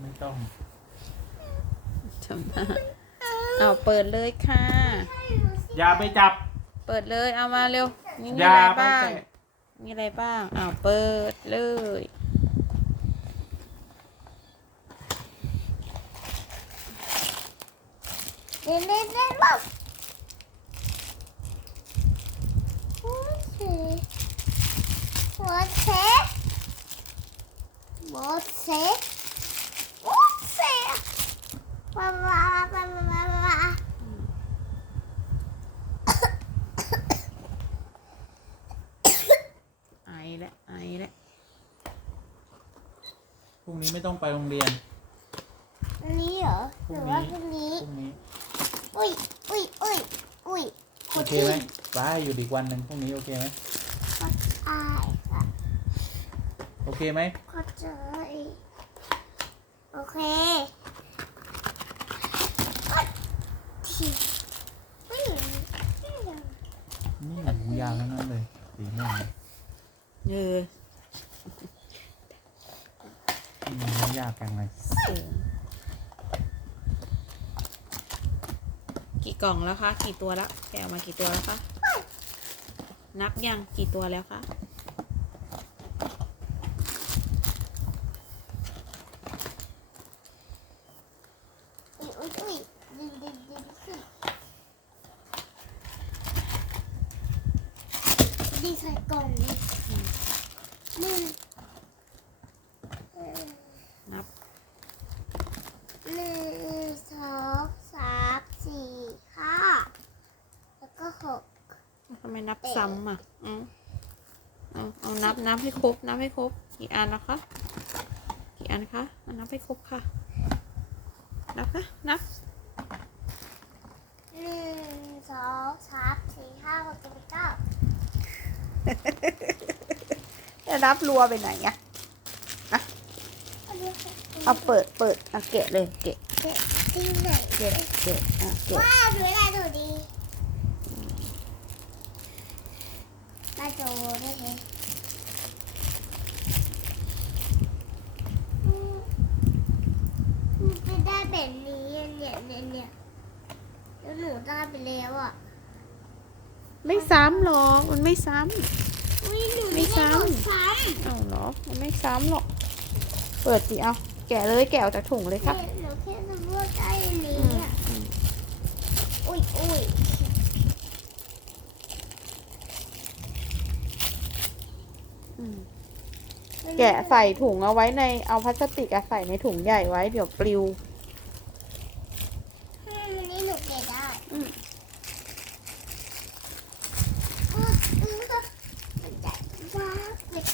ไม่ต้องทำหน้าเอาเปิดเลยค่ะ อย่าไปจับ เปิดเลยเอามาเร็วนี่มีอย่าอะไรไปบ้าง แตะมีอะไรบ้างอ้าวเปิดเลย เล่นเล่นเล่นบ้างหัวเชหัวเชหัวเชหัวเชว้าวว้าวว้าวว้าวว้าว ไอแล้วไอแล้ว พรุ่งนี้ไม่ต้องไปโรงเรียน อันนี้เหรอหรือว่าพรุ่งนี้ พรุ่งนี้ อุ้ยอุ้ยอุ้ยอุ้ยโอเคไหมไปอยู่อีกวันหนึ่งพรุ่งนี้โอเคไหมอายอะโอเคไหมเข้าใจโอเคอะทีไม่เห็นไม่เห็น นี่หูยาวทั้งนั้นเลยสีม่วง เออ นี่มันยากจังเลยเออกี่กล่องแล้วคะ กี่ตัวแล้วแกะออกมากี่ตัวแล้วคะ นับยังกี่ตัวแล้วคะอุ้ยอุ้ยอุ้ยดึงดึงดึงขึ้นดีใส่กล่องดิหนึ่งเอ่อ นับหนึ่งสองสามสี่ห้าแล้วก็หกทำไมนับซ้ำอะเอาเอาเอานับนับให้ครบนับให้ครบกี่อันแล้วคะ กี่อันคะเอานับให้ครบค่ะ นับคะนับหนึ่งสองสามสี่ห้าหกเจ็ดแปดเก้าจะนับรัวไปไหนอะอันนี้ เอาเปิดเปิดเอาแกะเลยแกะเด็กที่ไหนแกะแกะอะแกะว้าวดูได้ดูดีมาโจได้เลยอืมมันไม่ได้แบบนี้อะเนี่ยเนี่ยเนี่ยแล้วหนูได้ไปแล้วอะไม่ซ้ำหรอกมันไม่ซ้อุ้ยหนูไม่ไม่ได้ซ้ำกดซ้ำเอาเหรอมันไม่ซ้ำหรอก เปิดสิเอา แกะเลยแกะออกจากถุงเลยำค่ะเนี่ยหนูแค่สมมติได้อันนี้อืมอะอืมอุ้ยอุ้ยอืมแกะใส่ถุงเอาไว้ในเอาพลาสติกอะใส่ในถุงใหญ่ไว้เดี๋ยวปลิว อืมอันนี้หนูเก็บได้ อืม อืมอืมมันใหญ่มากเลย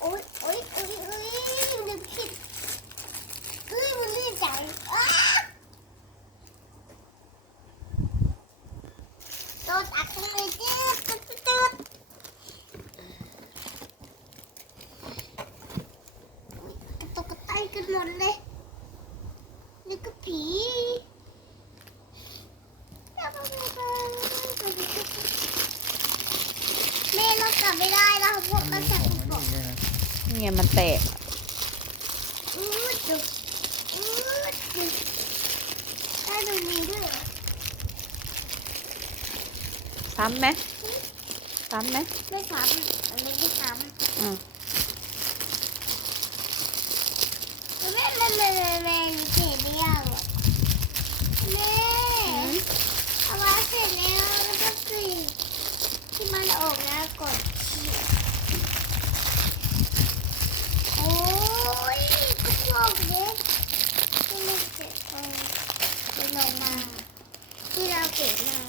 โอ๊ยโอ๊ยโอ๊ยโอ๊ยหนูผิดเฮ้ยมันลื่นจังอ้าโดนตักเลยจืดจืดจืดอุ๊ยต กกระไตกันหมดเลยนี่ก็ผีแม่เรากลับไม่ได้แล้วพวกกระสับกระส่ายนี่ไงมันแตกอู้จุกอู้จุกได้ดูมีด้วยเหรอซ้ำไหมซ้ำไหมไม่ซ้ำอันนี้ไม่ซ้อืมำแม่แม่แม่แม่แม่เสร็จหรือยังอะแม่เอามาเสร็จแล้วแล้วก็สิที่มัน ออกนะกดฉีดโอ้ยก็ชอบเด็กที่มันเสร็จเออที่ลงมาที่เราเก็บมา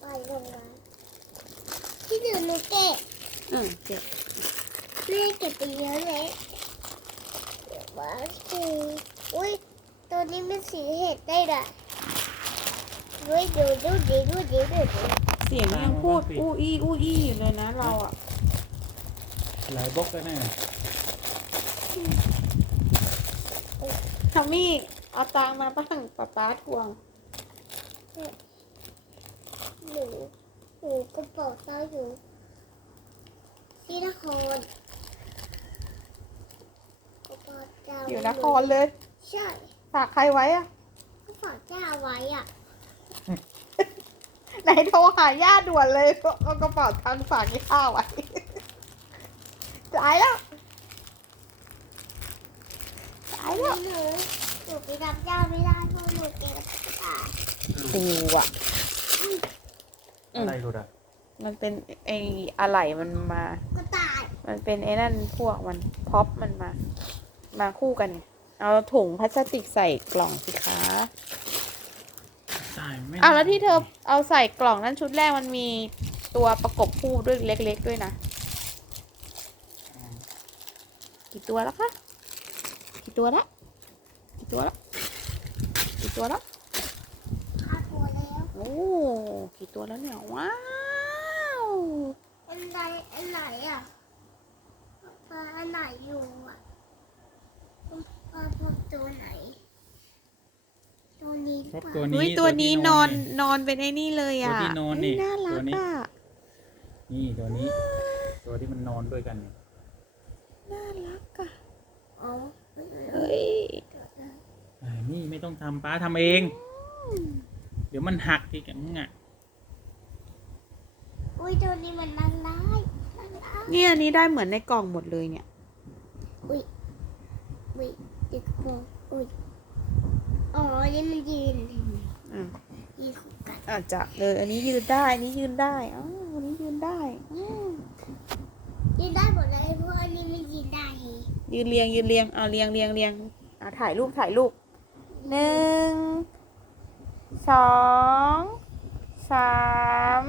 ปล่อยลงมาที่เหลือหนูเก็บอืมเก็บแม่เก็บไปเยอะเลย นี้เป็นสีเห็ดได้เลยดูดูดูดูดูดูดูเสียงยังพูดอู้อี้อู้อี้อยู่เลยนะเราอะหลายบล็อกแล้วแน่ทามี่เอาตังมาบ้างป้าป้าทวงหนูหนูกระเป๋าตังอยู่ที่นครกระเป๋าตังอยู่นครเลย ใช่ ฝากใครไว้อะก็ฝากย่าไว้อะไหนโทรหาญาติด่วนเลยเอากระเป๋าตังค์ฝากย่าไว้จ่ายแล้วจ่ายแล้วหนูหนูไปรับย่าไม่ได้เพราะหนูเจอกระต่ายปูอะอืมอะไรหลุดอะมันเป็นไอ้อะไรมันมา กระต่าย มันเป็นไอ้นั่นพวกมันพ็อปมันมา มาคู่กันไง เอาถุงพลาสติกใส่กล่องสิคะตายไม่อ้าวแล้วที่เธอเอาใส่กล่องนั้นชุดแรกมันมีตัวประกบคู่ด้วยเล็ก ๆ ด้วยนะ กี่ตัวแล้วคะกี่ตัวละกี่ตัวละกี่ตัวละฆ่าตัวแล้วโอ้กี่ตัวแล้วเนี่ยว้าวอันไหนอันไหนอะปลาอันไหนอยู่อะปลาพวก ตัวไหน ตัวนี้หครรืบอเปล่าตัวนี้อุ้ยตัวนี้นอนเยนอนเป็นไอ้นี่เลยอะตัวที่นอนนี่เฮ้ยน่ารัตักวนี้ อะ นี่ตัวนี้ ตัวที่มันนอนด้วยกันเนี่ยน่ารักอะ อ๋อเฮ้ย อ่านี่ไม่ต้องทำป้าทำเอง เดี๋ยวมันหักอีกอะมึงอะอุ้ยตัวนี้มันนั่งได้นั่งได้เนี่ยอันนี้ได้เหมือนในกล่องหมดเลยเนี่ย อุ้ย อุ้ยติดคออุ้ยอ๋อนี่มันยืนอืมยืนคู่กันอาจจะเลย อันนี้ยืนได้ อันนี้ยืนได้อ๋ออันนี้ยืนได้อืมยืนได้หมดเลยเพราะอันนี้มันยืนได้เองยืนเรียงยืนเรียงเอาเรียงเรียงเรียงเอาถ่ายรูปถ่ายรูปหนึ่งสองสาม